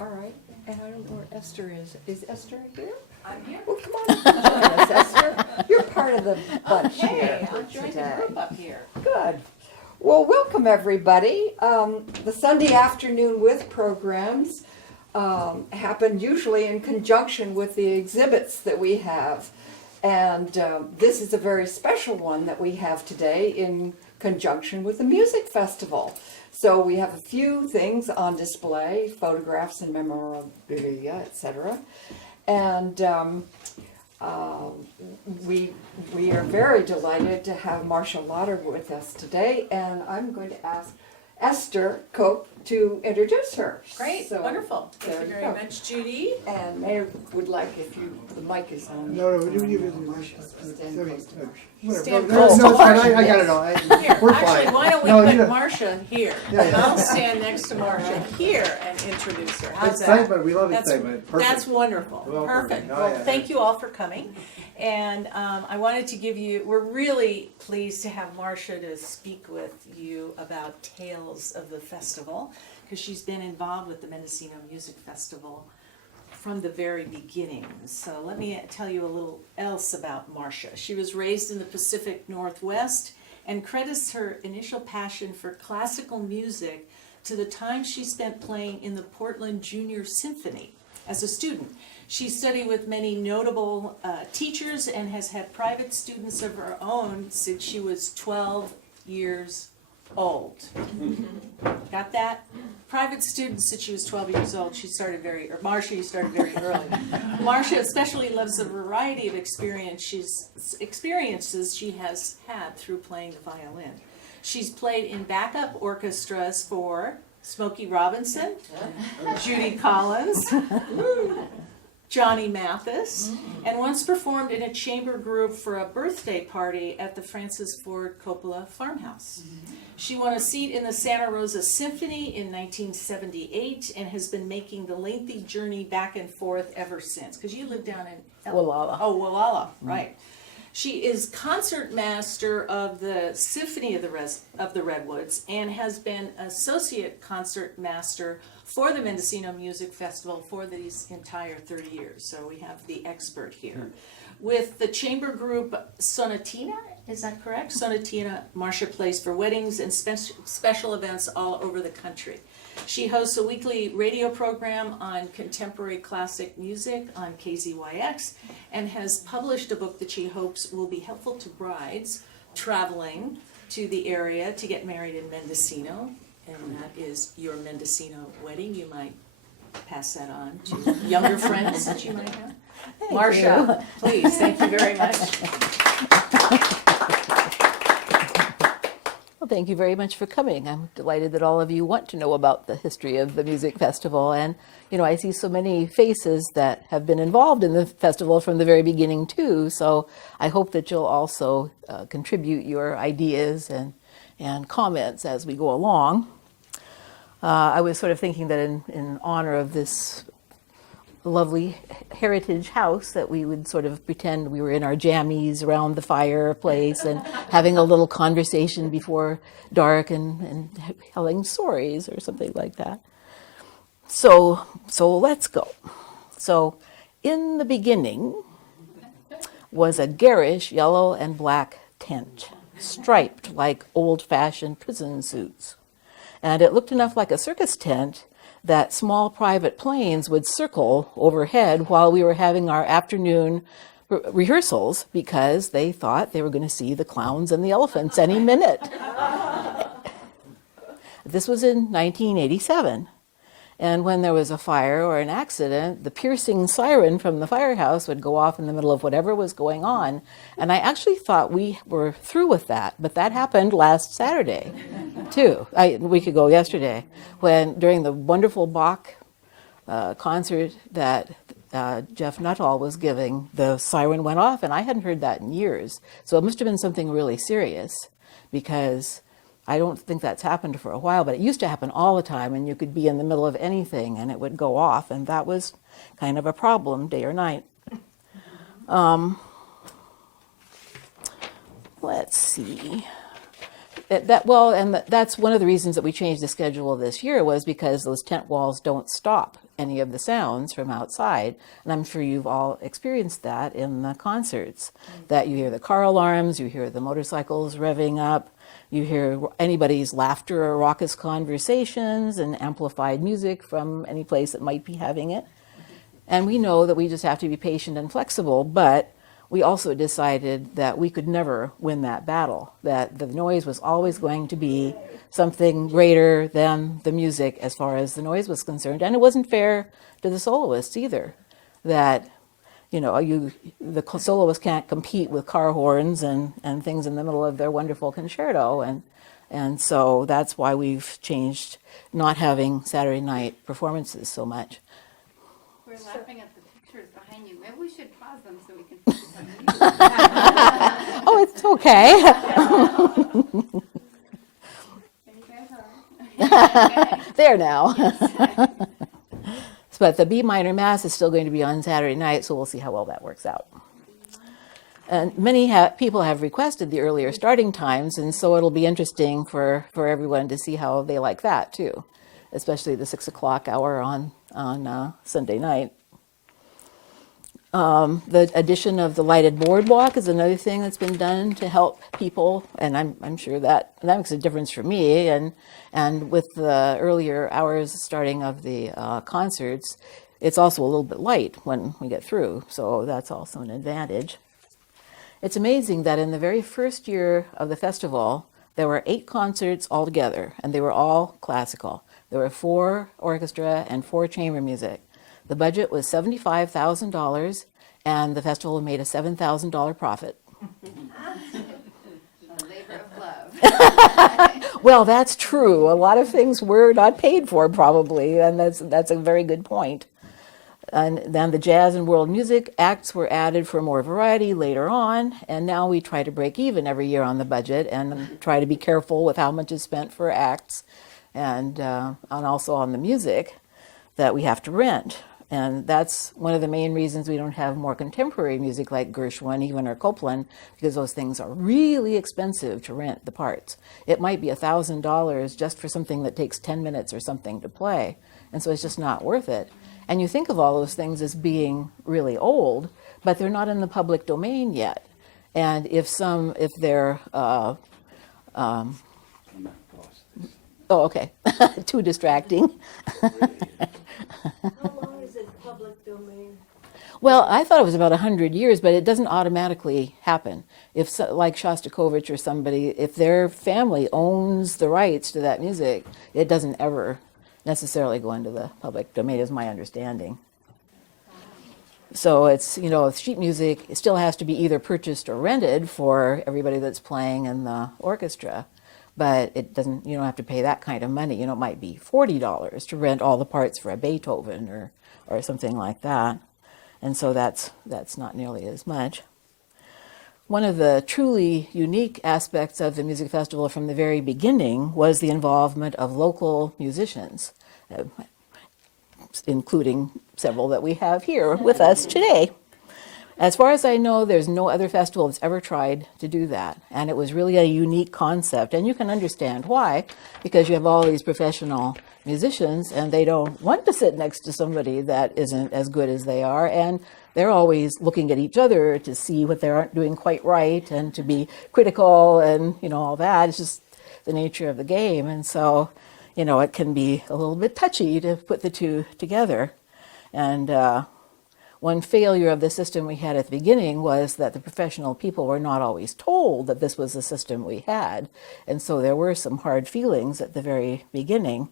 All right, and I don't know where Esther is. Is Esther here? I'm here. Well, come on, join us, Esther. You're part of the bunch Okay, here I'll join the today. group up here. Good. Well, welcome everybody. The Sunday afternoon with programs happen usually in conjunction with the exhibits that we have. And this is a very special one that we have today in conjunction with the music festival. So we have a few things on display, photographs and memorabilia, etc. And we are very delighted to have Marcia Lauder with us today, and I'm going to ask Esther Cope to introduce her. Great, So, wonderful. there Thank you you very go. much, Judy. And Mayor would like if the mic is on. No, Marcia, stand close to Marcia. Stand No, close no, to it's fine. Marcia. I got it all. Here, We're actually, fine. why don't we No, put you know- Marcia here? Yeah, yeah. I'll stand next to Marcia here and introduce her. How's that? Excitement. We love That's- excitement. Perfect. That's wonderful. Well, Perfect. perfect. Oh, Well, yeah. thank you all for coming. And I wanted to give you, we're really pleased to have Marcia to speak with you about Tales of the Festival, because she's been involved with the Mendocino Music Festival from the very beginning. So let me tell you a little else about Marcia. She was raised in the Pacific Northwest and credits her initial passion for classical music to the time she spent playing in the Portland Junior Symphony as a student. She studied with many notable teachers and has had private students of her own since she was 12 years old. Got that? Private students since she was 12 years old. Marcia started very early. Marcia especially loves the variety of experiences she has had through playing the violin. She's played in backup orchestras for Smokey Robinson, Judy Collins, Johnny Mathis, and once performed in a chamber group for a birthday party at the Francis Ford Coppola farmhouse. She won a seat in the Santa Rosa Symphony in 1978 and has been making the lengthy journey back and forth ever since. Because you live down in Wallala. Oh, Wallala, right. She is concertmaster of the Symphony of the Redwoods and has been associate concertmaster for the Mendocino Music Festival for these entire 30 years. So we have the expert here. With the chamber group Sonatina, is that correct? Sonatina, Marcia plays for weddings and special events all over the country. She hosts a weekly radio program on contemporary classic music on KZYX and has published a book that she hopes will be helpful to brides traveling to the area to get married in Mendocino. And that is Your Mendocino Wedding. You might pass that on to younger friends that you might have. Marcia, please, thank you very much. Well, thank you very much for coming. I'm delighted that all of you want to know about the history of the music festival. And, you know, I see so many faces that have been involved in the festival from the very beginning, too. So I hope that you'll also contribute your ideas and comments as we go along. I was sort of thinking that in honor of this lovely heritage house that we would sort of pretend we were in our jammies around the fireplace and having a little conversation before dark and telling stories or something like that. So let's go. So in the beginning was a garish yellow and black tent, striped like old-fashioned prison suits. And it looked enough like a circus tent that small private planes would circle overhead while we were having our afternoon rehearsals because they thought they were going to see the clowns and the elephants any minute. This was in 1987. And when there was a fire or an accident, the piercing siren from the firehouse would go off in the middle of whatever was going on. And I actually thought we were through with that, but that happened last Saturday, too, a week ago yesterday, when during the wonderful Bach concert that Jeff Nuttall was giving, the siren went off, and I hadn't heard that in years. So it must have been something really serious, because I don't think that's happened for a while, but it used to happen all the time, and you could be in the middle of anything and it would go off, and that was kind of a problem, day or night. Let's see. That's one of the reasons that we changed the schedule this year, was because those tent walls don't stop any of the sounds from outside. And I'm sure you've all experienced that in the concerts, that you hear the car alarms, you hear the motorcycles revving up, you hear anybody's laughter or raucous conversations and amplified music from any place that might be having it. And we know that we just have to be patient and flexible, but we also decided that we could never win that battle, that the noise was always going to be something greater than the music as far as the noise was concerned. And it wasn't fair to the soloists either, that the soloists can't compete with car horns and things in the middle of their wonderful concerto. And so that's why we've changed not having Saturday night performances so much. We're laughing at the pictures behind you. Maybe we should pause them so we can focus on you. Oh, it's okay. There you guys are. There now. But the B minor mass is still going to be on Saturday night, so we'll see how well that works out. And many people have requested the earlier starting times, and so it'll be interesting for everyone to see how they like that too, especially the 6 o'clock hour on Sunday night. The addition of the lighted boardwalk is another thing that's been done to help people, and I'm sure that makes a difference for me. And with the earlier hours starting of the concerts, it's also a little bit light when we get through, so that's also an advantage. It's amazing that in the very first year of the festival, there were 8 concerts altogether, and they were all classical. There were 4 orchestra and 4 chamber music. The budget was $75,000, and the festival made a $7,000 profit. A labor of love. Well, that's true. A lot of things were not paid for, probably, and that's a very good point. And then the jazz and world music acts were added for more variety later on, and now we try to break even every year on the budget and try to be careful with how much is spent for acts and also on the music that we have to rent. And that's one of the main reasons we don't have more contemporary music like Gershwin, even, or Copland, because those things are really expensive to rent the parts. It might be $1,000 just for something that takes 10 minutes or something to play, and so it's just not worth it. And you think of all those things as being really old, but they're not in the public domain yet. And if they're oh, okay, too distracting. How long is it public domain? Well, I thought it was about 100 years, but it doesn't automatically happen. If, like Shostakovich or somebody, if their family owns the rights to that music, it doesn't ever necessarily go into the public domain, is my understanding. So it's, sheet music, it still has to be either purchased or rented for everybody that's playing in the orchestra. But it doesn't, you don't have to pay that kind of money. It might be $40 to rent all the parts for a Beethoven or something like that. And so that's not nearly as much. One of the truly unique aspects of the music festival from the very beginning was the involvement of local musicians, including several that we have here with us today. As far as I know, there's no other festival that's ever tried to do that. And it was really a unique concept. And you can understand why, because you have all these professional musicians and they don't want to sit next to somebody that isn't as good as they are. And they're always looking at each other to see what they aren't doing quite right and to be critical and, all that. It's just the nature of the game. And so, it can be a little bit touchy to put the two together. And one failure of the system we had at the beginning was that the professional people were not always told that this was the system we had. And so there were some hard feelings at the very beginning.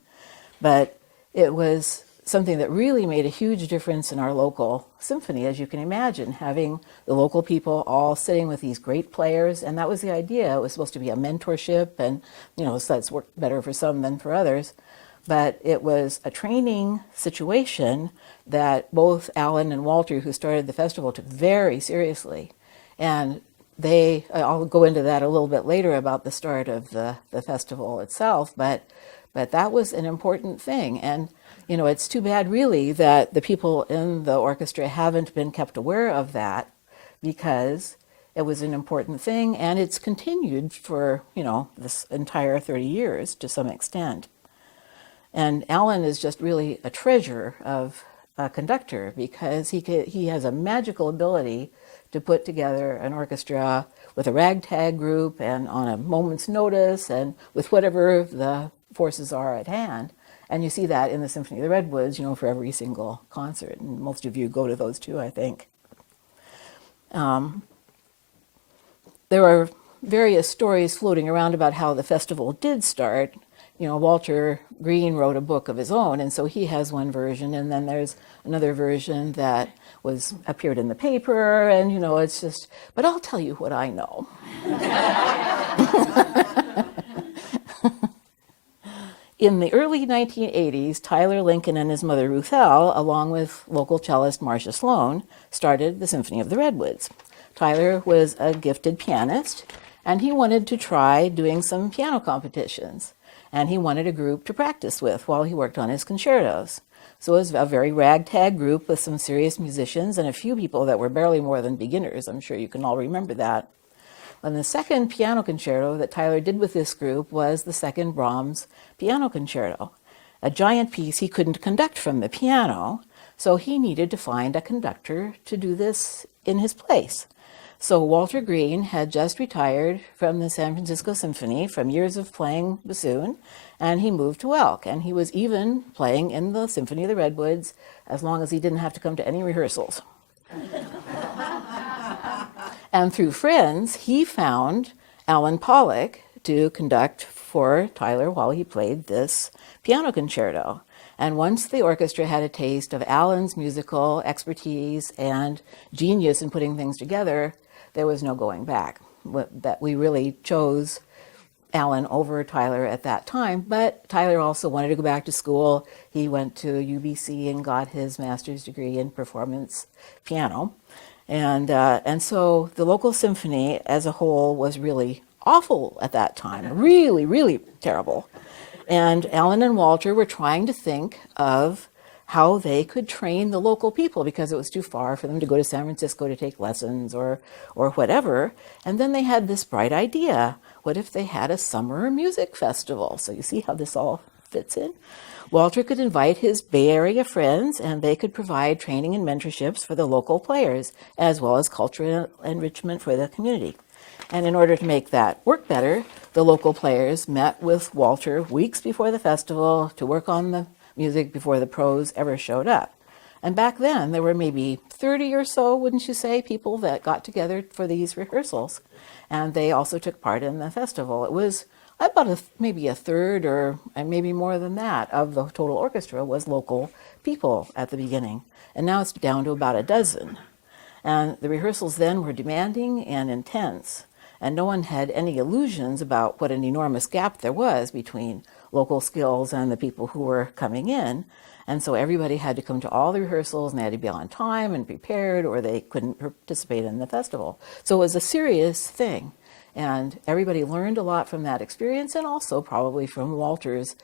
But it was something that really made a huge difference in our local symphony, as you can imagine, having the local people all sitting with these great players. And that was the idea. It was supposed to be a mentorship, and, so that's worked better for some than for others. But it was a training situation that both Alan and Walter, who started the festival, took very seriously. And I'll go into that a little bit later about the start of the festival itself, but that was an important thing. And, it's too bad really that the people in the orchestra haven't been kept aware of that, because it was an important thing, and it's continued for, this entire 30 years to some extent. And Alan is just really a treasure of a conductor because he has a magical ability to put together an orchestra with a ragtag group and on a moment's notice and with whatever the forces are at hand. And you see that in the Symphony of the Redwoods, for every single concert. And most of you go to those too, I think. There are various stories floating around about how the festival did start. Walter Green wrote a book of his own, and so he has one version, and then there's another version that appeared in the paper, and it's just, but I'll tell you what I know. In the early 1980s, Tyler Lincoln and his mother Ruth L., along with local cellist Marcia Sloan, started the Symphony of the Redwoods. Tyler was a gifted pianist, and he wanted to try doing some piano competitions. And he wanted a group to practice with while he worked on his concertos. So it was a very ragtag group with some serious musicians and a few people that were barely more than beginners. I'm sure you can all remember that. And the second piano concerto that Tyler did with this group was the second Brahms piano concerto, a giant piece he couldn't conduct from the piano, so he needed to find a conductor to do this in his place. So Walter Green had just retired from the San Francisco Symphony from years of playing bassoon, and he moved to Elk, and he was even playing in the Symphony of the Redwoods as long as he didn't have to come to any rehearsals. And through friends, he found Alan Pollock to conduct for Tyler while he played this piano concerto. And once the orchestra had a taste of Alan's musical expertise and genius in putting things together, there was no going back. That we really chose Alan over Tyler at that time, but Tyler also wanted to go back to school. He went to UBC and got his master's degree in performance piano. And so the local symphony as a whole was really awful at that time, really, really terrible. And Alan and Walter were trying to think of how they could train the local people because it was too far for them to go to San Francisco to take lessons or whatever. And then they had this bright idea. What if they had a summer music festival? So you see how this all fits in? Walter could invite his Bay Area friends, and they could provide training and mentorships for the local players, as well as cultural enrichment for the community. And in order to make that work better, the local players met with Walter weeks before the festival to work on the music before the pros ever showed up. And back then, there were maybe 30 or so, wouldn't you say, people that got together for these rehearsals. And they also took part in the festival. It was about maybe a third or maybe more than that of the total orchestra was local people at the beginning. And now it's down to about a dozen. And the rehearsals then were demanding and intense. And no one had any illusions about what an enormous gap there was between local skills and the people who were coming in. And so everybody had to come to all the rehearsals and they had to be on time and prepared or they couldn't participate in the festival. So it was a serious thing. And everybody learned a lot from that experience and also probably from Walter's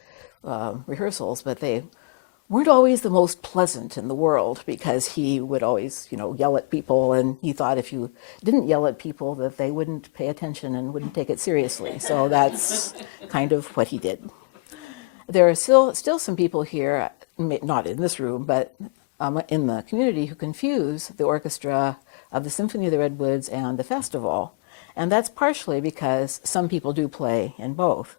rehearsals, but they weren't always the most pleasant in the world because he would always, yell at people, and he thought if you didn't yell at people that they wouldn't pay attention and wouldn't take it seriously. So that's kind of what he did. There are still some people here, not in this room, but in the community who confuse the orchestra of the Symphony of the Redwoods and the festival. And that's partially because some people do play in both.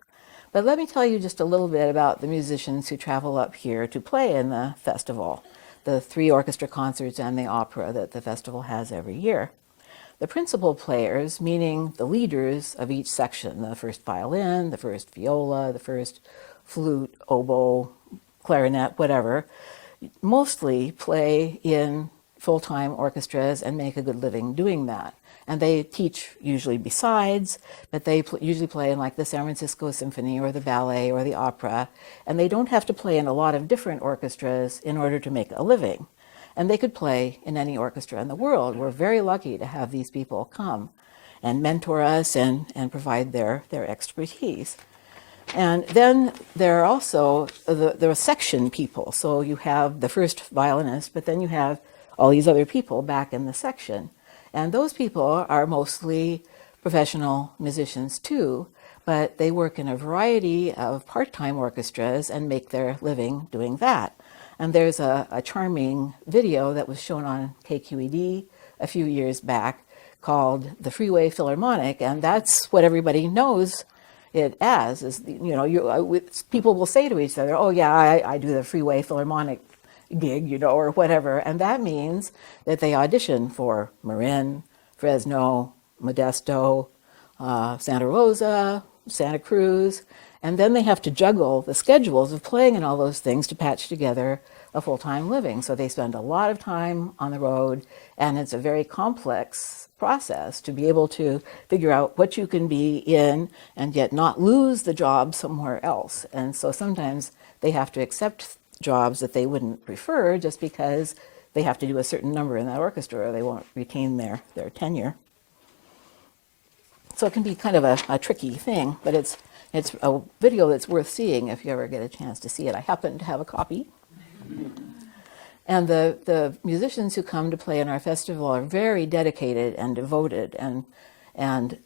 But let me tell you just a little bit about the musicians who travel up here to play in the festival, the 3 orchestra concerts and the opera that the festival has every year. The principal players, meaning the leaders of each section, the first violin, the first viola, the first flute, oboe, clarinet, whatever, mostly play in full-time orchestras and make a good living doing that. And they teach usually besides, but they usually play in like the San Francisco Symphony or the ballet or the opera. And they don't have to play in a lot of different orchestras in order to make a living. And they could play in any orchestra in the world. We're very lucky to have these people come and mentor us and provide their expertise. And then there are also the section people. So you have the first violinist, but then you have all these other people back in the section. And those people are mostly professional musicians too, but they work in a variety of part-time orchestras and make their living doing that. And there's a charming video that was shown on KQED a few years back called the Freeway Philharmonic, and that's what everybody knows it as. Is, you know, people will say to each other, "Oh yeah, I do the Freeway Philharmonic gig," you know, or whatever, and that means that they audition for Marin, Fresno, Modesto, Santa Rosa, Santa Cruz, and then they have to juggle the schedules of playing in all those things to patch together a full-time living. So they spend a lot of time on the road, and it's a very complex process to be able to figure out what you can be in and yet not lose the job somewhere else. And so sometimes they have to accept jobs that they wouldn't prefer just because they have to do a certain number in that orchestra or they won't retain their tenure. So it can be kind of a tricky thing, but it's a video that's worth seeing if you ever get a chance to see it. I happen to have a copy. And the musicians who come to play in our festival are very dedicated and devoted, and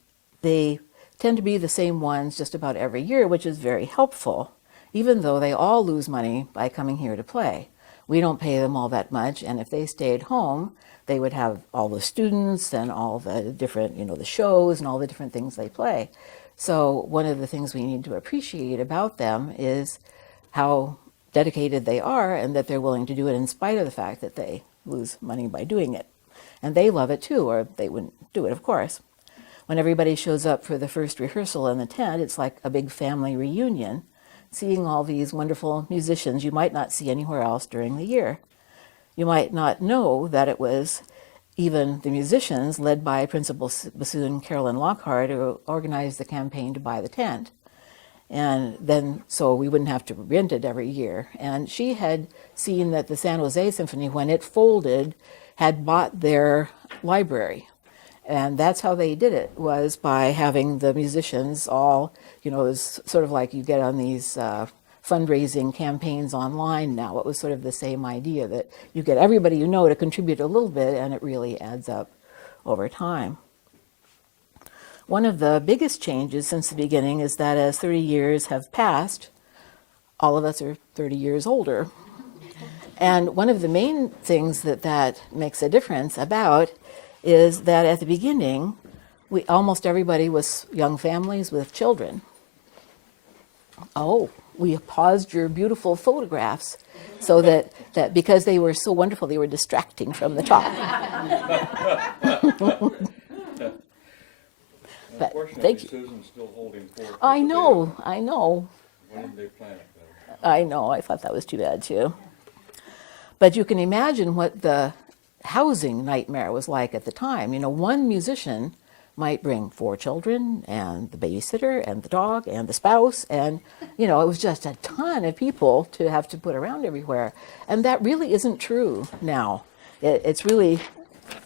they tend to be the same ones just about every year, which is very helpful, even though they all lose money by coming here to play. We don't pay them all that much, and if they stayed home, they would have all the students and all the different, you know, the shows and all the different things they play. So one of the things we need to appreciate about them is how dedicated they are and that they're willing to do it in spite of the fact that they lose money by doing it. And they love it too, or they wouldn't do it, of course. When everybody shows up for the first rehearsal in the tent, it's like a big family reunion, seeing all these wonderful musicians you might not see anywhere else during the year. You might not know that it was even the musicians, led by Principal Bassoon Carolyn Lockhart, who organized the campaign to buy the tent. And then, so we wouldn't have to rent it every year. And she had seen that the San Jose Symphony, when it folded, had bought their library. And that's how they did it, was by having the musicians all, you know, it was sort of like you get on these fundraising campaigns online now. It was sort of the same idea that you get everybody you know to contribute a little bit, and it really adds up over time. One of the biggest changes since the beginning is that as 30 years have passed, all of us are 30 years older. And one of the main things that makes a difference about is that at the beginning, almost everybody was young families with children. Oh, we paused your beautiful photographs so that because they were so wonderful, they were distracting from the top. But thank you. Susan's still holding forth. I know. When did they plan it, though? I know, I thought that was too bad too. But you can imagine what the housing nightmare was like at the time. You know, one musician might bring 4 children and the babysitter and the dog and the spouse, and you know, it was just a ton of people to have to put around everywhere. And that really isn't true now. It's really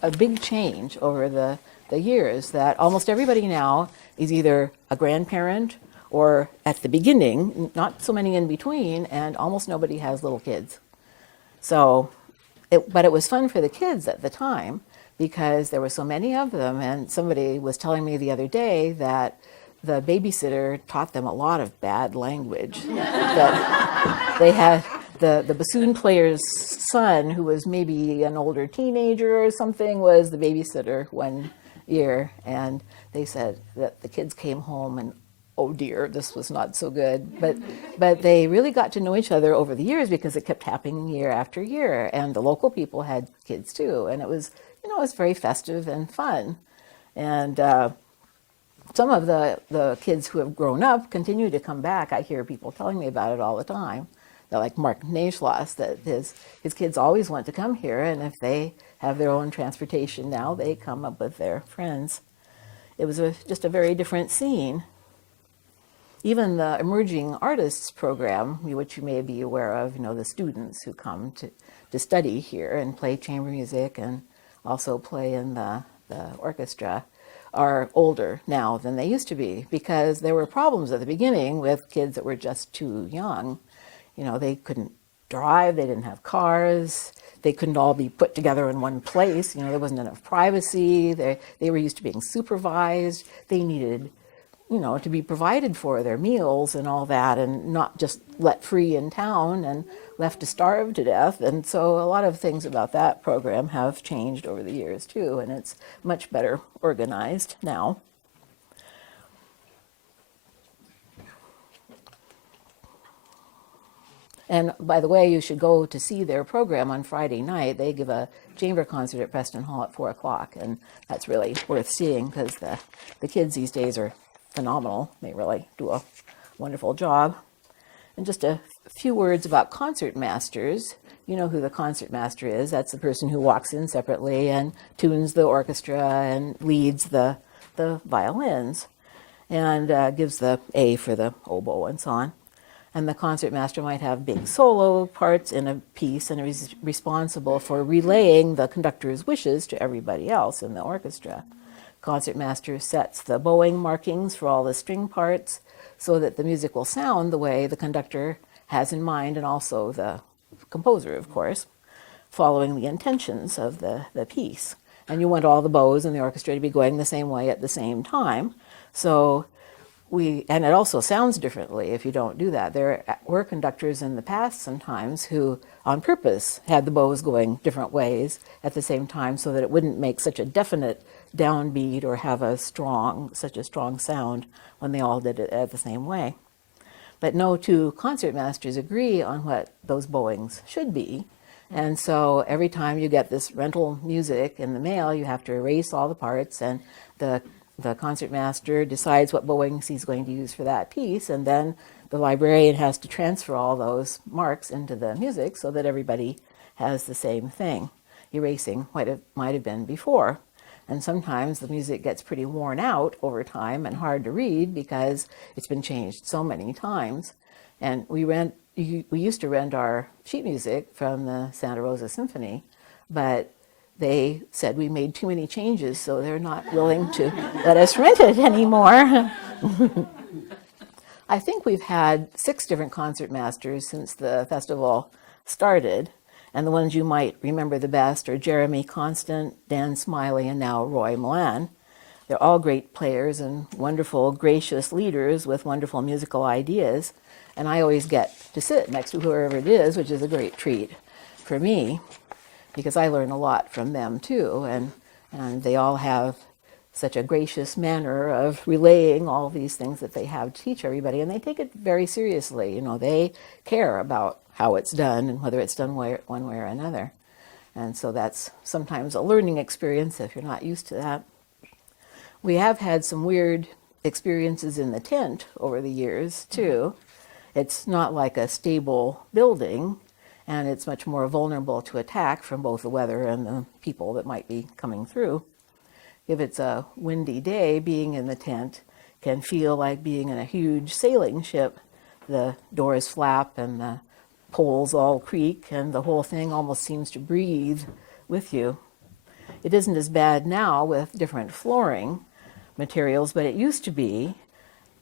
a big change over the years, that almost everybody now is either a grandparent or at the beginning, not so many in between, and almost nobody has little kids. So, but it was fun for the kids at the time because there were so many of them, and somebody was telling me the other day that the babysitter taught them a lot of bad language. That they had the bassoon player's son, who was maybe an older teenager or something, was the babysitter one year, and they said that the kids came home and, oh dear, this was not so good. But they really got to know each other over the years because it kept happening year after year, and the local people had kids too, and it was, you know, it was very festive and fun. And some of the kids who have grown up continue to come back. I hear people telling me about it all the time. They're like Mark Naishloss, that his kids always want to come here, and if they have their own transportation now, they come up with their friends. It was just a very different scene. Even the emerging artists program, which you may be aware of, you know, the students who come to study here and play chamber music and also play in the orchestra, are older now than they used to be, because there were problems at the beginning with kids that were just too young. You know, they couldn't drive, they didn't have cars, they couldn't all be put together in one place. You know, there wasn't enough privacy, they were used to being supervised, they needed to be provided for, their meals and all that, and not just let free in town and left to starve to death. And so a lot of things about that program have changed over the years too, and it's much better organized now. And by the way, you should go to see their program on Friday night. They give a chamber concert at Preston Hall at 4 o'clock, and that's really worth seeing because the kids these days are phenomenal. They really do a wonderful job. And just a few words about concertmasters. You know who the concertmaster is. That's the person who walks in separately and tunes the orchestra and leads the violins and gives the A for the oboe and so on. And the concertmaster might have big solo parts in a piece and is responsible for relaying the conductor's wishes to everybody else in the orchestra. Concertmaster sets the bowing markings for all the string parts so that the music will sound the way the conductor has in mind, and also the composer, of course, following the intentions of the piece. And you want all the bows in the orchestra to be going the same way at the same time. So and it also sounds differently if you don't do that. There were conductors in the past sometimes who, on purpose, had the bows going different ways at the same time so that it wouldn't make such a definite downbeat or have such a strong sound when they all did it at the same way. But no two concertmasters agree on what those bowings should be. And so every time you get this rental music in the mail, you have to erase all the parts, and the concertmaster decides what bowings he's going to use for that piece, and then the librarian has to transfer all those marks into the music so that everybody has the same thing, erasing what it might have been before. And sometimes the music gets pretty worn out over time and hard to read because it's been changed so many times. And we used to rent our sheet music from the Santa Rosa Symphony, but they said we made too many changes, so they're not willing to let us rent it anymore. I think we've had 6 different concertmasters since the festival started, and the ones you might remember the best are Jeremy Constant, Dan Smiley, and now Roy Milan. They're all great players and wonderful, gracious leaders with wonderful musical ideas, and I always get to sit next to whoever it is, which is a great treat for me, because I learn a lot from them too, and they all have such a gracious manner of relaying all these things that they have to teach everybody, and they take it very seriously. You know, they care about how it's done and whether it's done one way or another. And so that's sometimes a learning experience if you're not used to that. We have had some weird experiences in the tent over the years too. It's not like a stable building, and it's much more vulnerable to attack from both the weather and the people that might be coming through. If it's a windy day, being in the tent can feel like being in a huge sailing ship. The doors flap and the poles all creak, and the whole thing almost seems to breathe with you. It isn't as bad now with different flooring materials, but it used to be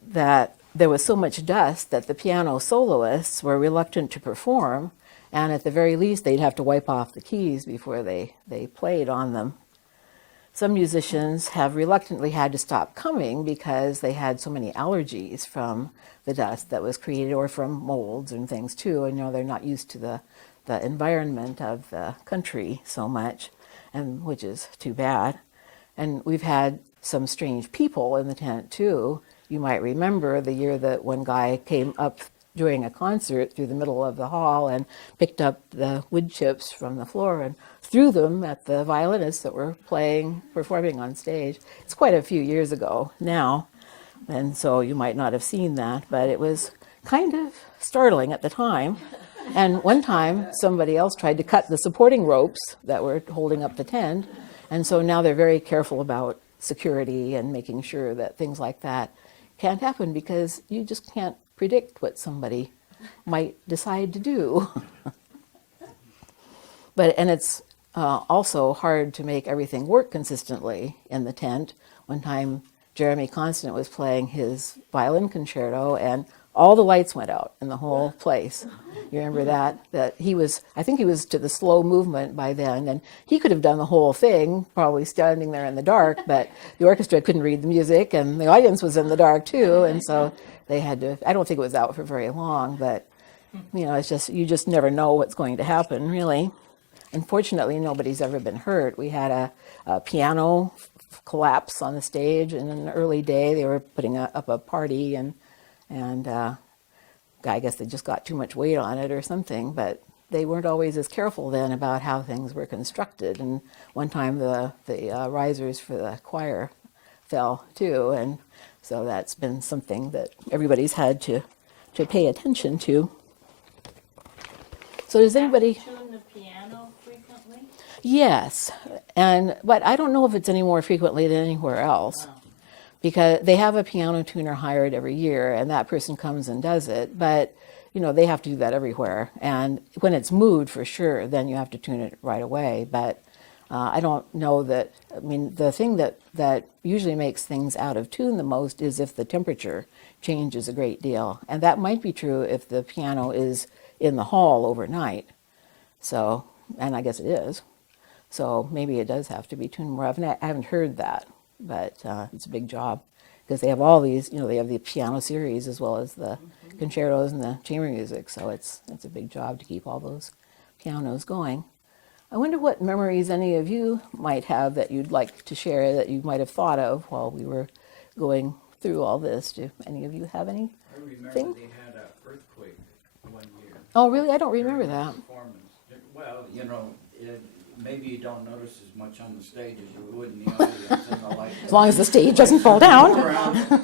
that there was so much dust that the piano soloists were reluctant to perform, and at the very least they'd have to wipe off the keys before they played on them. Some musicians have reluctantly had to stop coming because they had so many allergies from the dust that was created, or from molds and things too, and they're not used to the environment of the country so much, and which is too bad. And we've had some strange people in the tent too. You might remember the year that one guy came up during a concert through the middle of the hall and picked up the wood chips from the floor and threw them at the violinists that were performing on stage. It's quite a few years ago now, and so you might not have seen that, but it was kind of startling at the time. And one time somebody else tried to cut the supporting ropes that were holding up the tent, and so now they're very careful about security and making sure that things like that can't happen, because you just can't predict what somebody might decide to do. And it's also hard to make everything work consistently in the tent. One time Jeremy Constant was playing his violin concerto, and all the lights went out in the whole place. You remember that? I think he was to the slow movement by then, and he could have done the whole thing, probably standing there in the dark, but the orchestra couldn't read the music, and the audience was in the dark too, and so they had to, I don't think it was out for very long, but, it's just, you just never know what's going to happen, really. Unfortunately, nobody's ever been hurt. We had a piano collapse on the stage in an early day. They were putting up a party, and I guess they just got too much weight on it or something, but they weren't always as careful then about how things were constructed. And one time the risers for the choir fell too, and so that's been something that everybody's had to pay attention to. So does anybody? Tune the piano frequently? Yes, but I don't know if it's any more frequently than anywhere else, because they have a piano tuner hired every year, and that person comes and does it. But they have to do that everywhere, and when it's moved, for sure, then you have to tune it right away. But I don't know that. I mean, the thing that usually makes things out of tune the most is if the temperature changes a great deal, and that might be true if the piano is in the hall overnight. So, and I guess it is. So maybe it does have to be tuned more often. I haven't heard that, but it's a big job because they have all these, they have the piano series as well as the concertos and the chamber music. So it's a big job to keep all those pianos going. I wonder what memories any of you might have that you'd like to share that you might have thought of while we were going through all this. Do any of you have any? I remember Thing? they had an earthquake one year. Oh, really? I don't remember during the that. performance. Well, maybe you don't notice as much on the stage as you would in the audience. And the light. As long as the stage doesn't fall down. Around.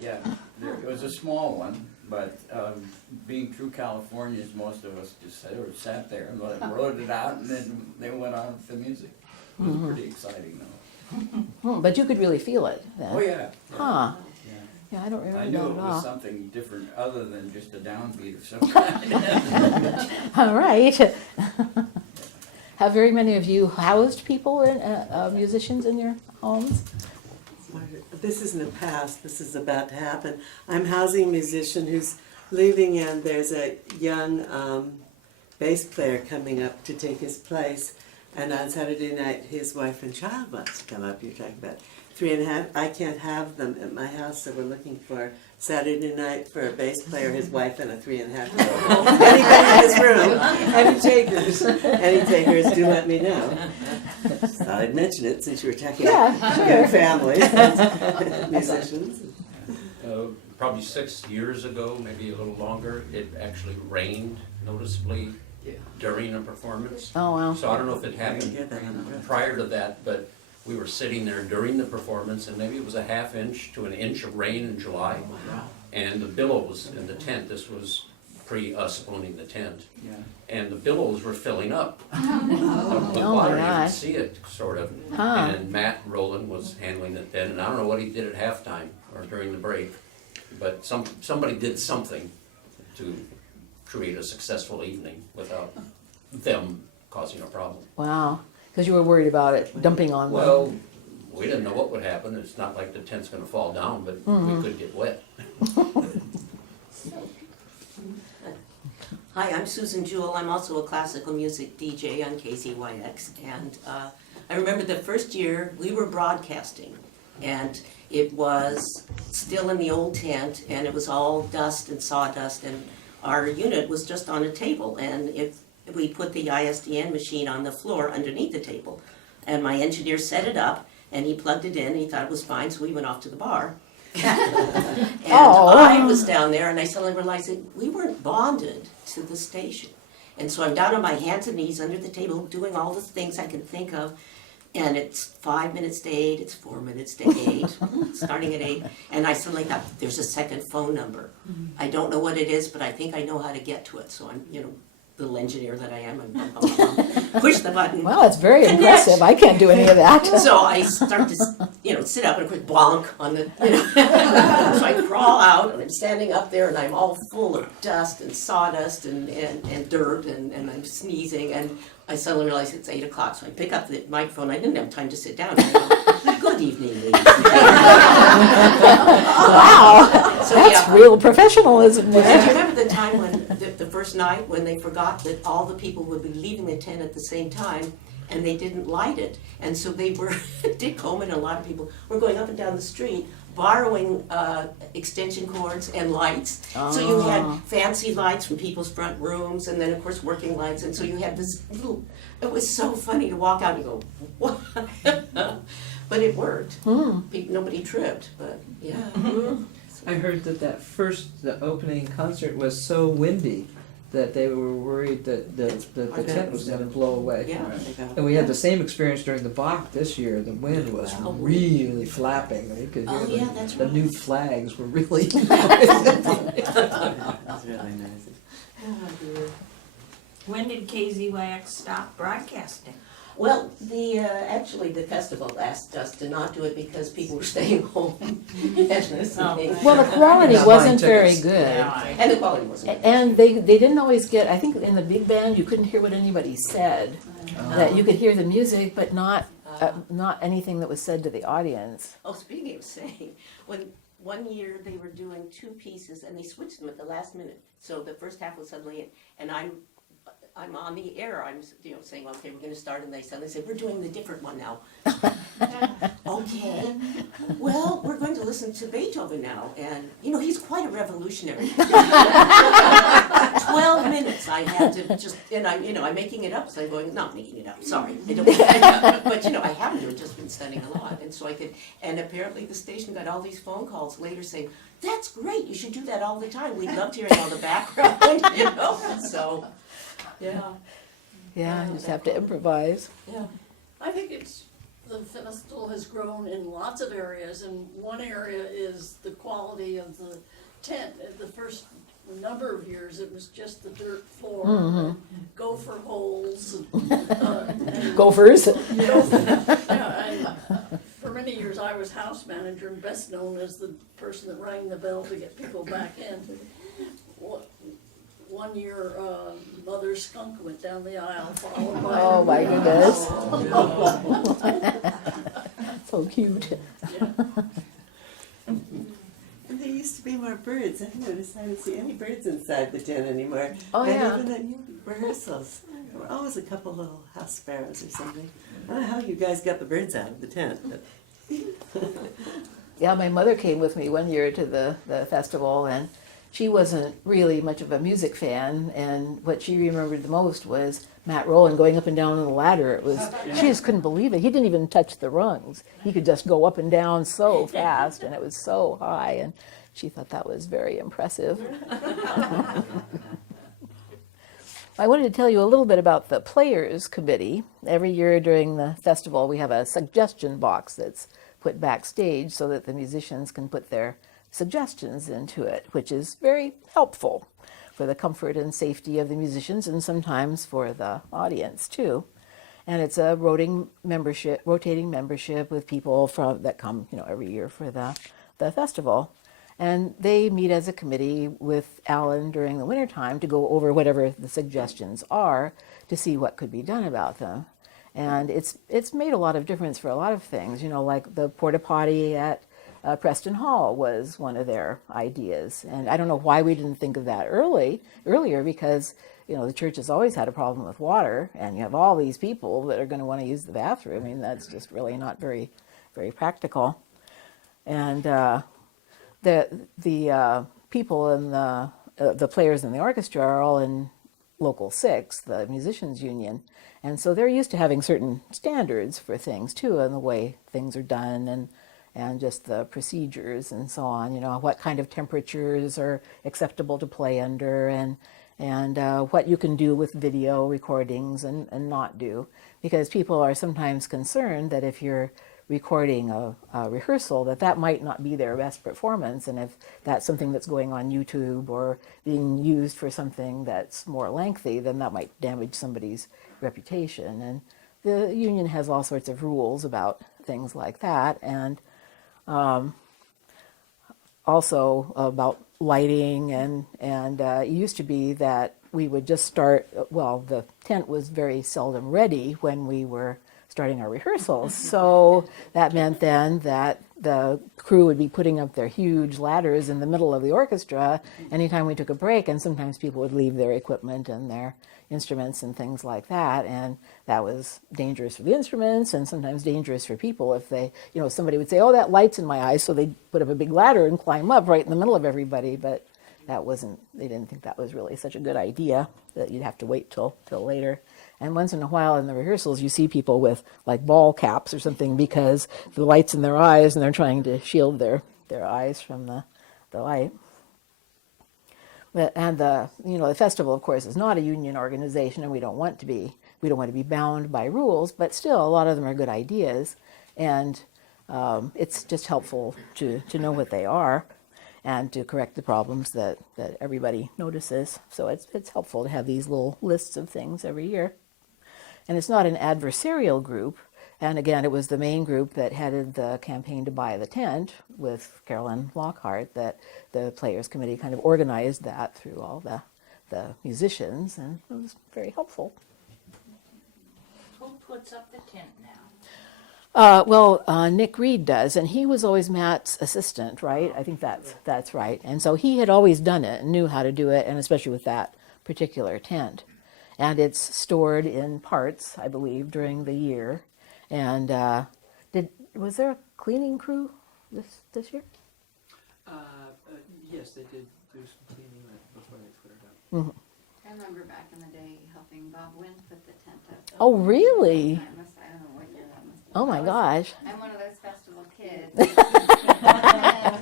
Yeah, it was a small one, but being true Californians, most of us just sat there and wrote it out, and then they went on with the music. It was pretty exciting, though. But you could really feel it then. Oh, yeah. Huh. Yeah. Yeah, I don't remember I knew that it at was all. something different other than just a downbeat of some kind. All right. Have very many of you housed people, musicians in your homes? This isn't a past, this is about to happen. I'm housing a musician who's leaving, and there's a young bass player coming up to take his place. And on Saturday night, his wife and child wants to come up. You're talking about 3.5. I can't have them at my house, so we're looking for Saturday night for a bass player, his wife, and a 3.5-year-old. Anybody in this room? Any takers, do let me know. Thought I'd mention it since you were talking about young families and musicians. Probably 6 years ago, maybe a little longer, it actually rained noticeably during a performance. Oh, wow. So I don't know if it I happened get that on the road. prior to that, but we were sitting there during the performance, and maybe it was a half inch to an inch of rain in July. And the billows in the tent, this was pre us owning the tent, Yeah. and the billows were filling up. The Oh, water, my you gosh. could see it, sort of. Huh. And Matt Rowland was handling it then, and I don't know what he did at halftime or during the break, but somebody did something to create a successful evening without them causing a problem. Wow. Because you were worried about it dumping on them. Well, we didn't know what would happen. It's not like the tent's gonna fall down, but we could get wet. Hi, I'm Susan Jewell. I'm also a classical music DJ on KZYX. And I remember the first year we were broadcasting, and it was still in the old tent, and it was all dust and sawdust, and our unit was just on a table, and we put the ISDN machine on the floor underneath the table. And my engineer set it up, and he plugged it in, and he thought it was fine, so we went off to the bar. And I was down there, and I suddenly realized that we weren't bonded to the station. And so I'm down on my hands and knees under the table doing all the things I can think of. And it's 5 minutes to 8, it's 4 minutes to 8, starting at 8. And I suddenly thought, there's a second phone number. I don't know what it is, but I think I know how to get to it. So I'm, little engineer that I am, I push the button. Wow, it's very Connect. impressive. I can't do any of that. So I start to, sit up and quick bonk on the, So I crawl out, and I'm standing up there, and I'm all full of dust and sawdust and dirt, and I'm sneezing, and I suddenly realize it's 8 o'clock, so I pick up the microphone. I didn't have time to sit down. Good evening, ladies. Wow, So, that's yeah. real professionalism And do you there. remember the time when, the first night, when they forgot that all the people would be leaving the tent at the same time, and they didn't light it? And so they were, Dick Coleman and a lot of people were going up and down the street, borrowing extension cords and lights. So you had fancy lights from people's front rooms, and then of course working lights, and so you had this little, it was so funny to walk out and go, what? But it worked. Nobody tripped, but yeah. I heard that the opening concert was so windy that they were worried that the tent was gonna blow away. Yeah. And we had the same experience during the Bach this year. The wind was really flapping. You could hear Oh, yeah, that's the right. new flags were really. That's really nice. When did KZYX stop broadcasting? Well, actually, the festival asked us to not do it because people were staying home and listening. Well, the quality Not wasn't buying very tickets. good. And the quality wasn't. And they didn't always get, I think in the big band, you couldn't hear what anybody said. That you could hear the music, but not anything that was said to the audience. Oh, speaking of saying, when one year they were doing two pieces and they switched them at the last minute. So the first half was suddenly in, and I'm on the air. I'm saying, okay, we're going to start, and they suddenly said, we're doing the different one now. Okay. Well, we're going to listen to Beethoven now, and he's quite a revolutionary. 12 minutes I had to just, and I'm making it up, so I'm going, not making it up, sorry. I don't, but I happen to have just been studying a lot, and so I could, and apparently the station got all these phone calls later saying, that's great, you should do that all the time. We loved hearing all the background, so, yeah. Yeah, you just have to improvise. Yeah. I think the festival has grown in lots of areas, and one area is the quality of the tent. The first number of years, it was just the dirt floor, and gopher holes. And Gophers. yeah, and for many years, I was house manager and best known as the person that rang the bell to get people back in. One year, Mother Skunk went down the aisle, followed by Oh my goodness. So cute. And there used to be more birds. I noticed I don't see any birds inside the tent anymore. Oh, and yeah. even at rehearsals, there were always a couple little house sparrows or something. I don't know how you guys got the birds out of the tent, but Yeah, my mother came with me one year to the festival, and she wasn't really much of a music fan, and what she remembered the most was Matt Rowland going up and down on the ladder. It was, she just couldn't believe it. He didn't even touch the rungs. He could just go up and down so fast, and it was so high, and she thought that was very impressive. I wanted to tell you a little bit about the Players Committee. Every year during the festival, we have a suggestion box that's put backstage so that the musicians can put their suggestions into it, which is very helpful for the comfort and safety of the musicians and sometimes for the audience too. And it's a rotating membership with people that come every year for the festival. And they meet as a committee with Alan during the wintertime to go over whatever the suggestions are to see what could be done about them. And it's made a lot of difference for a lot of things, like the porta potty at Preston Hall was one of their ideas. And I don't know why we didn't think of that earlier, because the church has always had a problem with water, and you have all these people that are going to want to use the bathroom. I mean, that's just really not very, very practical. And the people and the players in the orchestra are all in Local 6, the musicians union, and so they're used to having certain standards for things too, and the way things are done, and just the procedures and so on. What kind of temperatures are acceptable to play under, and what you can do with video recordings and not do, because people are sometimes concerned that if you're recording a rehearsal, that might not be their best performance, and if that's something that's going on YouTube or being used for something that's more lengthy, then that might damage somebody's reputation. And the union has all sorts of rules about things like that, and also about lighting, and it used to be that we would just start, well, the tent was very seldom ready when we were starting our rehearsals. So that meant then that the crew would be putting up their huge ladders in the middle of the orchestra anytime we took a break, and sometimes people would leave their equipment and their instruments and things like that, and that was dangerous for the instruments and sometimes dangerous for people if they, somebody would say, oh, that light's in my eye, so they'd put up a big ladder and climb up right in the middle of everybody, but they didn't think that was really such a good idea, that you'd have to wait till later. And once in a while in the rehearsals, you see people with like ball caps or something because the light's in their eyes and they're trying to shield their eyes from the light. And the festival, of course, is not a union organization, and we don't want to be. We don't want to be bound by rules, but still, a lot of them are good ideas, and it's just helpful to know what they are and to correct the problems that everybody notices. So it's helpful to have these little lists of things every year. And it's not an adversarial group. And again, it was the main group that headed the campaign to buy the tent with Carolyn Lockhart that the Players Committee kind of organized that through all the musicians, and it was very helpful. Who puts up the tent now? Nick Reed does, and he was always Matt's assistant, right? I think that's right. And so he had always done it and knew how to do it, and especially with that particular tent. And it's stored in parts, I believe, during the year. And was there a cleaning crew this year? Yes, they did do some cleaning before they put it up. Mm-hmm. I remember back in the day helping Bob Wynn put the tent up. Oh, really? I don't know what year that must have been. Oh my gosh. I'm one of those festival kids. When the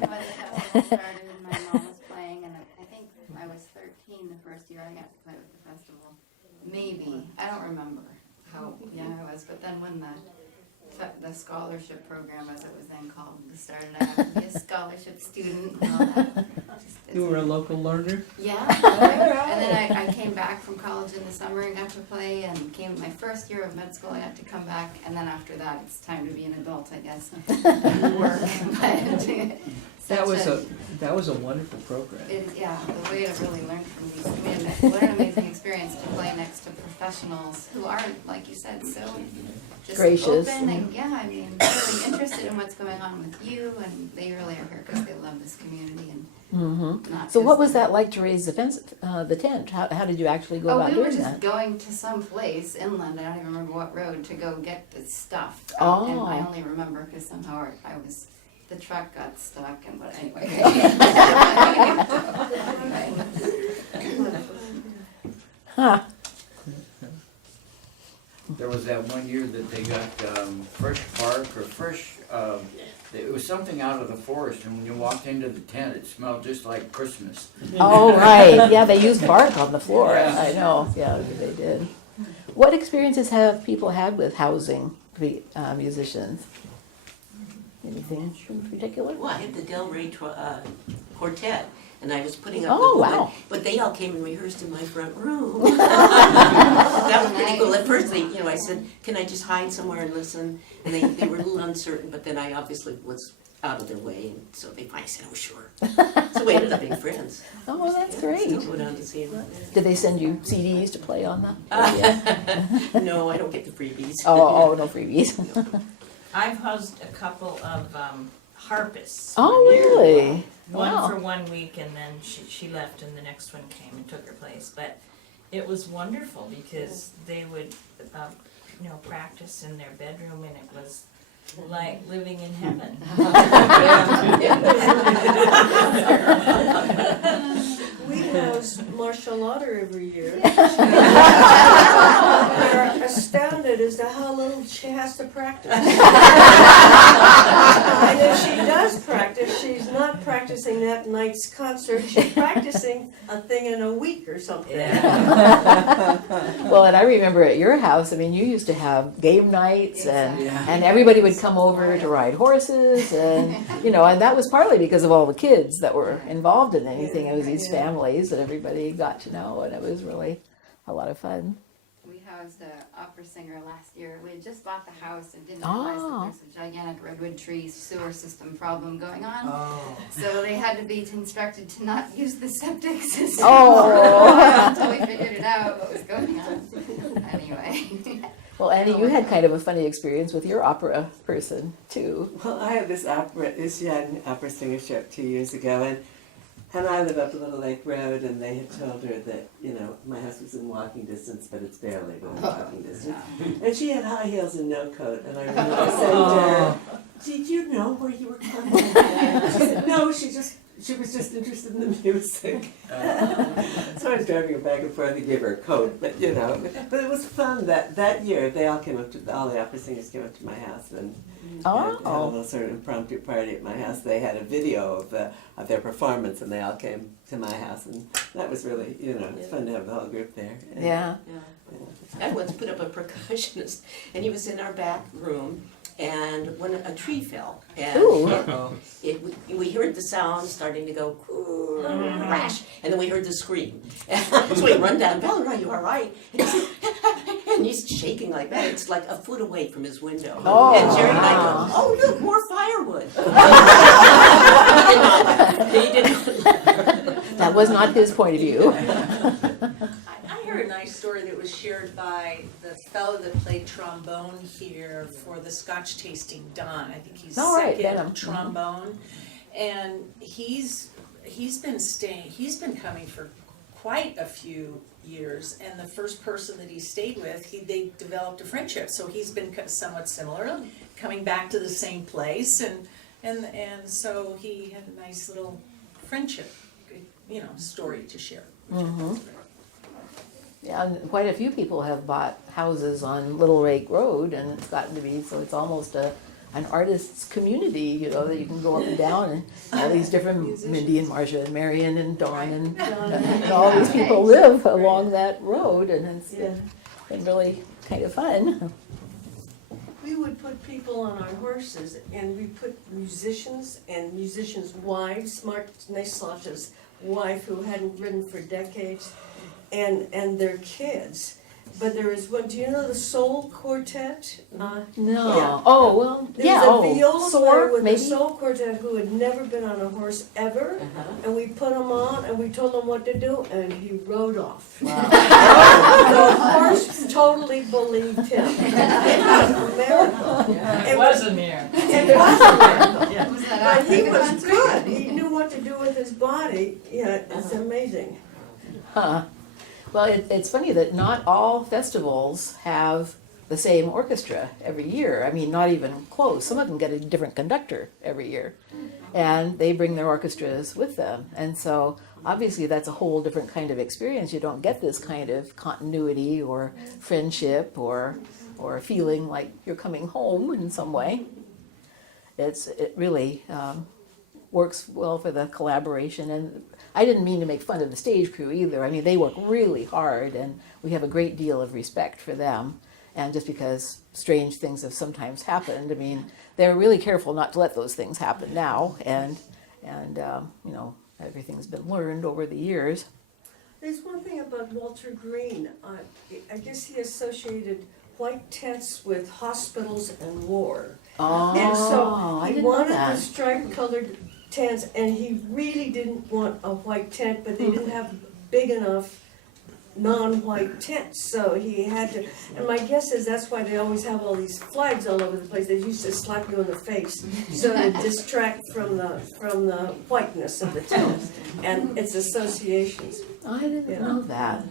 festival started and my mom was playing, and I think I was 13 the first year I got to play with the festival. Maybe. I don't remember how young I was, but then when the scholarship program, as it was then called, started, I got to be a scholarship student and all that. You were a local learner? Yeah. And then I came back from college in the summer and got to play, and came my first year of med school, I got to come back, and then after that it's time to be an adult, I guess, and work. That was a wonderful program. The way to really learn from these, what an amazing experience to play next to professionals who are, like you said, so just gracious. Open and really interested in what's going on with you, and they really are here because they love this community and not So just what was that like to raise the tent? How did you actually go about we were doing just that? going to some place inland, I don't even remember what road, to go get the stuff. Oh. And I only remember because somehow the truck got stuck, and but anyway. Huh. There was that one year that they got fresh bark or fresh, it was something out of the forest, and when you walked into the tent, it smelled just like Christmas. Oh, right. Yeah, they used bark on the floor. Yeah. I know. Yeah, they did. What experiences have people had with housing musicians? Anything in particular? Well, I had the Del Rey quartet, and I was putting up Oh, the woman, wow. but they all came and rehearsed in my front room. That was pretty cool. At first, I said, "Can I just hide somewhere and listen?" And they were a little uncertain, but then I obviously was out of their way, and so they finally said, "Oh, sure." So we ended up being friends. Oh, well, that's great. Still go down to see them. Did they send you CDs to play on them? No, I don't get the freebies. Oh, no freebies. I've housed a couple of harpists. Oh, really? One Wow. for 1 week, and then she left, and the next one came and took her place. But it was wonderful because they would, practice in their bedroom, and it was like living in heaven. We house Marcia Lauder every year. We're astounded as to how little she has to practice. And if she does practice, she's not practicing that night's concert, she's practicing a thing in a week or something. Well, and I remember at your house, you used to have game nights, and everybody would come over to ride horses, and and that was partly because of all the kids that were involved in anything. It was these families that everybody got to know, and it was really a lot of fun. We housed an opera singer last year. We had just bought the house and didn't realize that there's a gigantic redwood tree sewer system problem going on. So they had to be instructed to not use the septic system until we figured it out what was going on. Anyway. Well, Annie, you had kind of a funny experience with your opera person too. Well, I had this young opera singer show up 2 years ago, and I live up Little Lake Road, and they had told her that, my house was in walking distance, but it's barely within walking distance. And she had high heels and no coat, and I remember saying to her, "Did you know where you were coming?" She said, "No, she was just interested in the music." So I was driving her back and forth to give her a coat, but but it was fun that year. They all came up to, all the opera singers came up to my house and had a little sort of impromptu party at my house. They had a video of their performance, and they all came to my house, and that was really, it's fun to have the whole group there. And, Yeah. I once put up a percussionist, and he was in our back room, and when a tree fell, and Ooh. we heard the sound starting to go crash, and then we heard the scream. So we run down, "Valerie, are you all right?" And he's shaking like that. It's like a foot away from his window. Oh. And Jerry and I go, "Oh, look, more firewood." He did not laugh. That was not his point of view. I heard a nice story that was shared by the fellow that played trombone here for the Scotch tasting Don. I think he's All right, second Denham. trombone, and he's been coming for quite a few years. And the first person that he stayed with, they developed a friendship. So he's been somewhat similar, coming back to the same place, and so he had a nice little friendship, story to share. Yeah, and quite a few people have bought houses on Little Lake Road, and it's gotten to be, so it's almost an artist's community, that you can go up and down, and all these different, Mindy and Marcia and Marion and Dawn and all these people live along that road, and it's been really kind of fun. We would put people on our horses, and we put musicians and musicians' wives, Mark Naslach's wife, who hadn't ridden for decades, and their kids. But there is one, do you know the Soul Quartet? No. Yeah. Oh, well, yeah, There was a viola player Soar, with maybe? a Soul Quartet who had never been on a horse ever, and we put him on, and we told him what to do, and he rode off. The horse totally believed him. It was a miracle. It wasn't here. It wasn't there. Was that But he after the was concert? good. He knew what to do with his body. Yeah, it's amazing. Huh. Well, it's funny that not all festivals have the same orchestra every year. I mean, not even close. Some of them get a different conductor every year, and they bring their orchestras with them. And so, obviously, that's a whole different kind of experience. You don't get this kind of continuity or friendship or feeling like you're coming home in some way. It really works well for the collaboration. And I didn't mean to make fun of the stage crew either. I mean, they work really hard, and we have a great deal of respect for them. And just because strange things have sometimes happened, I mean, they're really careful not to let those things happen now. And everything's been learned over the years. There's one thing about Walter Green. I guess he associated white tents with hospitals and war. Oh, And so I he didn't know wanted the that. striped colored tents, and he really didn't want a white tent, but they didn't have big enough non-white tents, so he had to, and my guess is that's why they always have all these flags all over the place. They used to slap you in the face so to distract from the whiteness of the tent and its associations. I didn't Yeah. know that.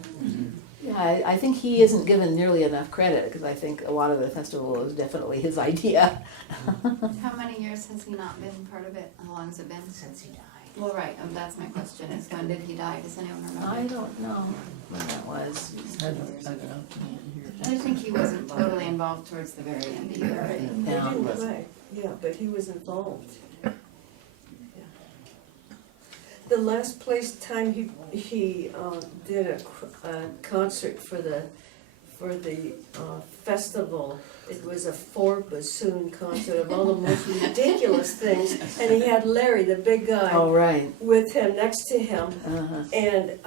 Yeah, I think he isn't given nearly enough credit, because I think a lot of the festival is definitely his idea. How many years has he not been part of it? How long's it been? Since he died. Well, right, that's my question, is when did he die? Does anyone remember? I don't know when that was. I think he wasn't totally involved towards the very end either. They Yeah. didn't play, yeah, but he was involved. Yeah. The last time he did a concert for the festival, it was a 4-bassoon concert of all the most ridiculous things, and he had Larry, the big guy, Oh, right. with him, next to him, Uh-huh. and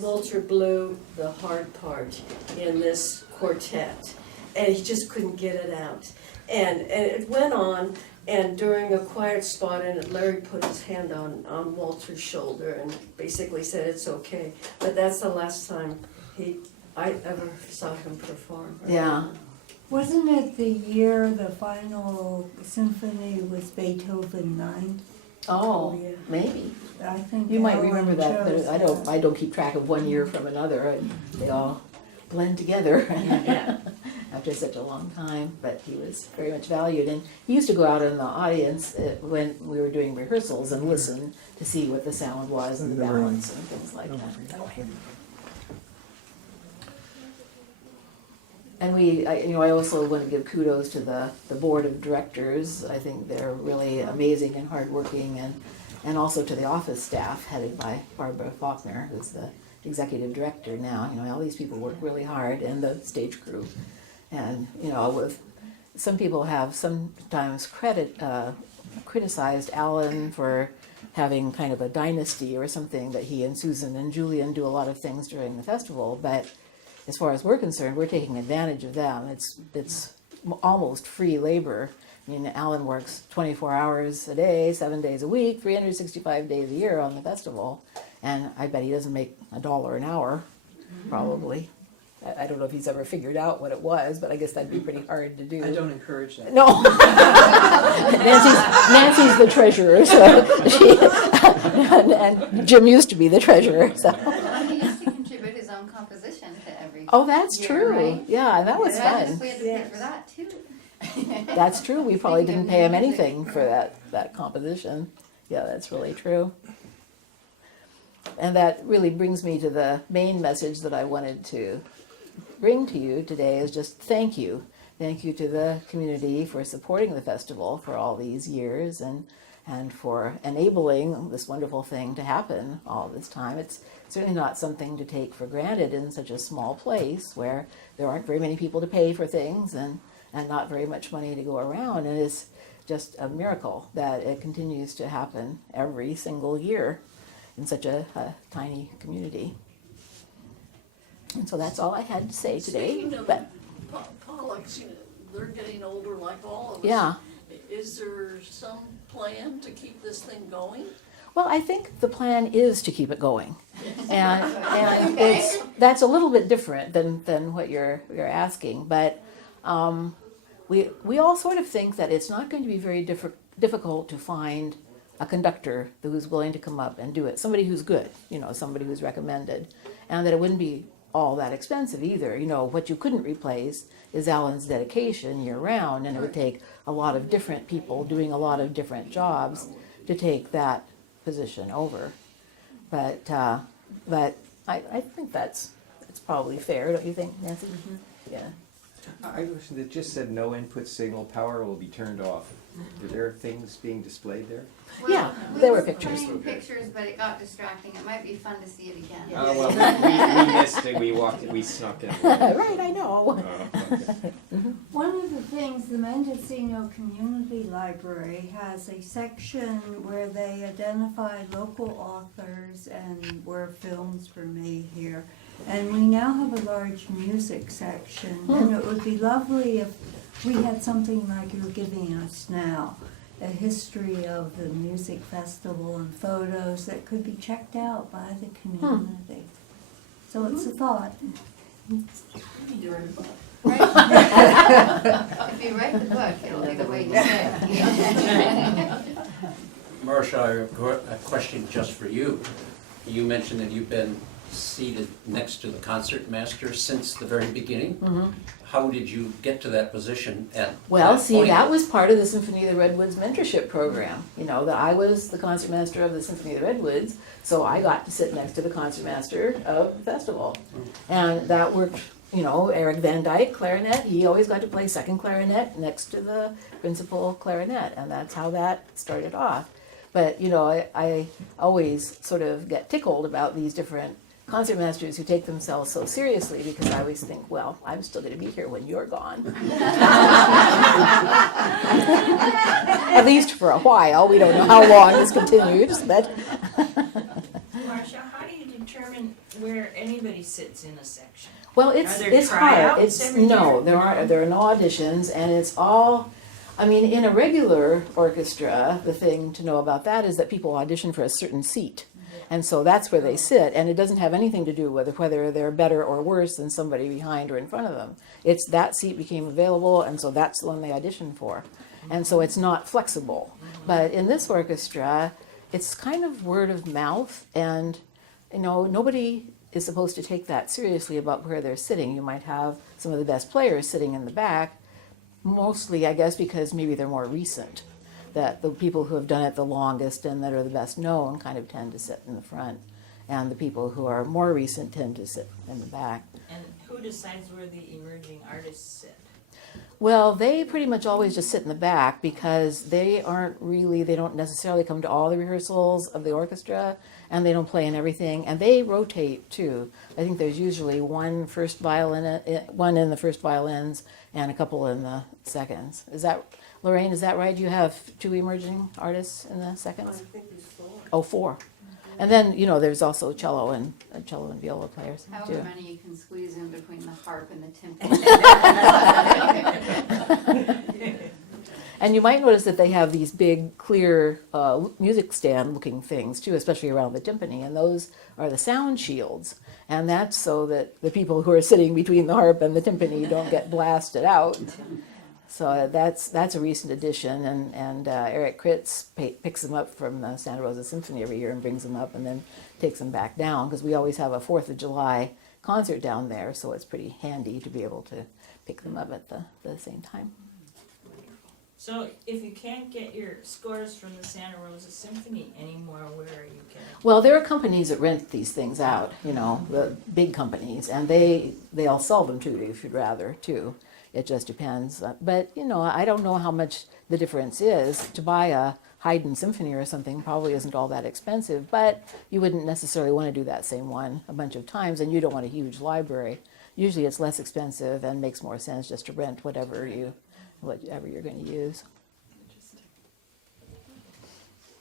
Walter blew the hard part in this quartet, and he just couldn't get it out. And it went on, and during a quiet spot in it, Larry put his hand on Walter's shoulder and basically said, "It's okay." But that's the last time I ever saw him perform. Yeah. Wasn't it the year the final symphony was Beethoven 9? Oh, yeah. maybe. I think You might Alan remember that, chose but I don't keep track of one year from another. They all blend together Yeah. after such a long time. But he was very much valued, and he used to go out in the audience when we were doing rehearsals and listen to see what the sound was and the balance and things like that. And I also want to give kudos to the board of directors. I think they're really amazing and hardworking, and also to the office staff headed by Barbara Faulkner, who's the executive director now. All these people work really hard, and the stage crew. And some people have sometimes criticized Alan for having kind of a dynasty or something, that he and Susan and Julian do a lot of things during the festival, but as far as we're concerned, we're taking advantage of them. It's almost free labor. I mean, Alan works 24 hours a day, 7 days a week, 365 days a year on the festival, and I bet he doesn't make $1 an hour, probably. I don't know if he's ever figured out what it was, but I guess that'd be pretty hard to do. I don't encourage that. No. Nancy's the treasurer, so and Jim used to be the treasurer, so. Well, he used to contribute his own composition to every. Oh, that's year, true. right? Yeah, that was Imagine if fun. we had to pay for that too. That's true. We probably Speaking of didn't pay him music. anything for that composition. Yeah, that's really true. And that really brings me to the main message that I wanted to bring to you today, is just thank you. Thank you to the community for supporting the festival for all these years, and for enabling this wonderful thing to happen all this time. It's certainly not something to take for granted in such a small place where there aren't very many people to pay for things, and not very much money to go around. And it's just a miracle that it continues to happen every single year in such a tiny community. And so that's all I had to say today. Speaking of But Pollocks, they're getting older like all of us. yeah. Is there some plan to keep this thing going? Well, I think the plan is to keep it going, and that's a little bit different than what you're asking. But we all sort of think that it's not going to be very difficult to find a conductor who's willing to come up and do it. Somebody who's good, somebody who's recommended, and that it wouldn't be all that expensive either. What you couldn't replace is Alan's dedication year round, and it would take a lot of different people doing a lot of different jobs to take that position over. But I think that's probably fair, don't you think, Nancy? Mm-hmm. Yeah. I wish that just said no input signal power will be turned off. Are there things being displayed there? Well, Yeah, we there were was pictures. playing pictures, but it got distracting. It might be fun to see it again. Oh, well, we missed it, we snuck in. Right, I know. Okay. One of the things, the Mendocino Community Library has a section where they identify local authors and where films were made here. And we now have a large music section, and it would be lovely if we had something like you're giving us now, a history of the music festival and photos that could be checked out by the community. So it's a thought. Right? If you write the book, it'll be the way you say it. Marcia, I have a question just for you. You mentioned that you've been seated next to the concertmaster since the very beginning. Mm-hmm. How did you get to that position at Well, that see, point? that was part of the Symphony of the Redwoods mentorship program. That I was the concertmaster of the Symphony of the Redwoods, so I got to sit next to the concertmaster of the festival. And that worked, Eric Van Dyke, clarinet, he always got to play second clarinet next to the principal clarinet, and that's how that started off. But, I always sort of get tickled about these different concertmasters who take themselves so seriously, because I always think, well, I'm still going to be here when you're gone. At least for a while. We don't know how long this continues, but Marcia, how do you determine where anybody sits in a section? well, Are it's there hard. tryouts It's every no, year? there are no auditions, and it's all. I mean, in a regular orchestra, the thing to know about that is that people audition for a certain seat. And so that's where they sit, and it doesn't have anything to do with whether they're better or worse than somebody behind or in front of them. It's that seat became available, and so that's the one they auditioned for. And so it's not flexible. But in this orchestra, it's kind of word of mouth, and nobody is supposed to take that seriously about where they're sitting. You might have some of the best players sitting in the back, mostly, I guess, because maybe they're more recent. That the people who have done it the longest and that are the best known kind of tend to sit in the front, and the people who are more recent tend to sit in the back. And who decides where the emerging artists sit? Well, they pretty much always just sit in the back because they don't necessarily come to all the rehearsals of the orchestra, and they don't play in everything, and they rotate too. I think there's usually one in the first violins and a couple in the seconds. Lorraine, is that right? You have 2 emerging artists in the seconds? I think it's 4. Oh, 4. And then, there's also cello and viola players However too. many you can squeeze in between the harp and the timpani. And you might notice that they have these big, clear music stand looking things too, especially around the timpani, and those are the sound shields. And that's so that the people who are sitting between the harp and the timpani don't get blasted out. So that's a recent addition, and Eric Kritz picks them up from the Santa Rosa Symphony every year and brings them up and then takes them back down, because we always have a 4th of July concert down there, so it's pretty handy to be able to pick them up at the same time. So if you can't get your scores from the Santa Rosa Symphony anymore, where are you getting? Well, there are companies that rent these things out, the big companies, and they'll sell them to you if you'd rather too. It just depends. But, I don't know how much the difference is. To buy a Haydn symphony or something probably isn't all that expensive, but you wouldn't necessarily want to do that same one a bunch of times, and you don't want a huge library. Usually it's less expensive and makes more sense just to rent whatever you're going to use.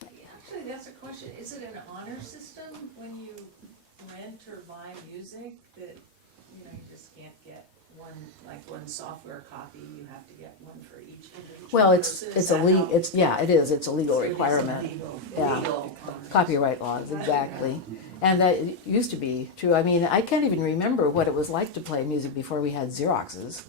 Actually, that's a question. Is it an honor system when you rent or buy music that, you just can't get one software copy, you have to get one for each individual Well, person? Is that how- it's a legal So it is a requirement. legal honor Copyright laws, exactly. And that used to be true. I mean, I can't even remember what it was like to play music before we had Xeroxes.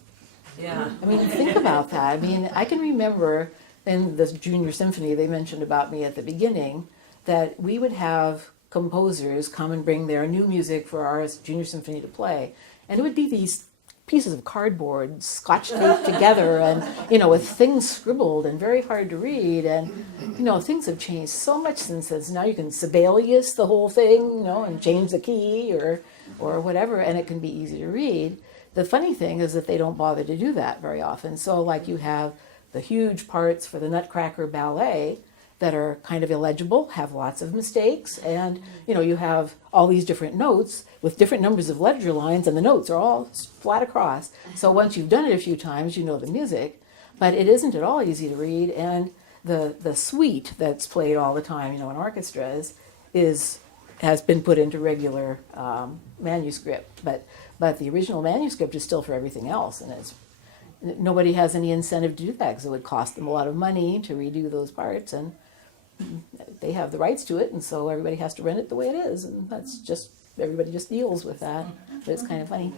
Yeah. I mean, think about that. I mean, I can remember in the junior symphony they mentioned about me at the beginning that we would have composers come and bring their new music for our junior symphony to play. And it would be these pieces of cardboard scotch taped together and, with things scribbled and very hard to read. And, things have changed so much since then. So now you can Sibelius the whole thing, and change the key or whatever, and it can be easy to read. The funny thing is that they don't bother to do that very often. So like you have the huge parts for the Nutcracker Ballet that are kind of illegible, have lots of mistakes, and you have all these different notes with different numbers of ledger lines, and the notes are all flat across. So once you've done it a few times, you know the music, but it isn't at all easy to read, and the suite that's played all the time, in orchestras, has been put into regular manuscript, but the original manuscript is still for everything else, and nobody has any incentive to do that because it would cost them a lot of money to redo those parts, and they have the rights to it, and so everybody has to rent it the way it is, and everybody just deals with that. But it's kind of funny.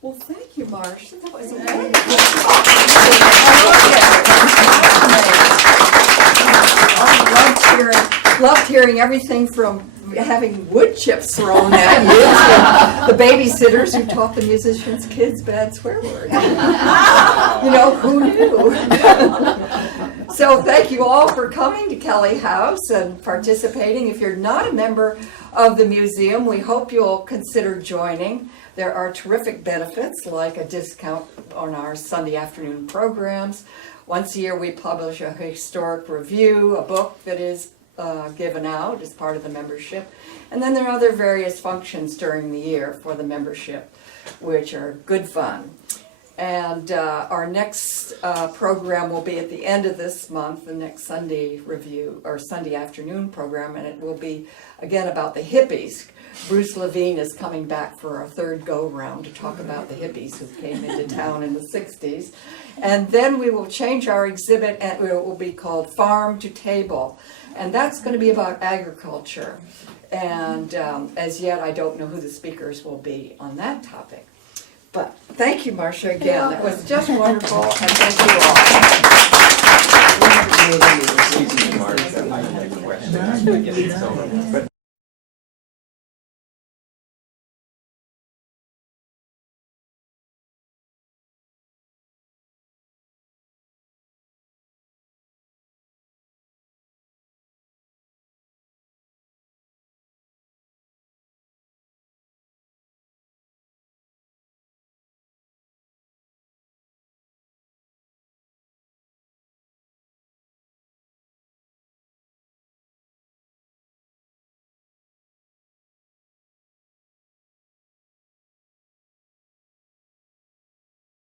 Well, thank you, Marcia. That was I loved hearing everything from having wood chips thrown at you to the babysitters who taught the musicians' kids bad swear words. Who knew? So thank you all for coming to Kelly House and participating. If you're not a member of the museum, we hope you'll consider joining. There are terrific benefits like a discount on our Sunday afternoon programs. Once a year we publish a historic review, a book that is given out as part of the membership. And then there are other various functions during the year for the membership, which are good fun. And our next program will be at the end of this month, the next Sunday review, or Sunday afternoon program, and it will be, again, about the hippies. Bruce Levine is coming back for our third go-round to talk about the hippies who came into town in the 60s. And then we will change our exhibit, and it will be called Farm to Table. and that's going to be about agriculture. And as yet, I don't know who the speakers will be on that topic. But thank you, Marcia, again. That was just wonderful, and thank you all. Marcia, I have a question. I get it, so, but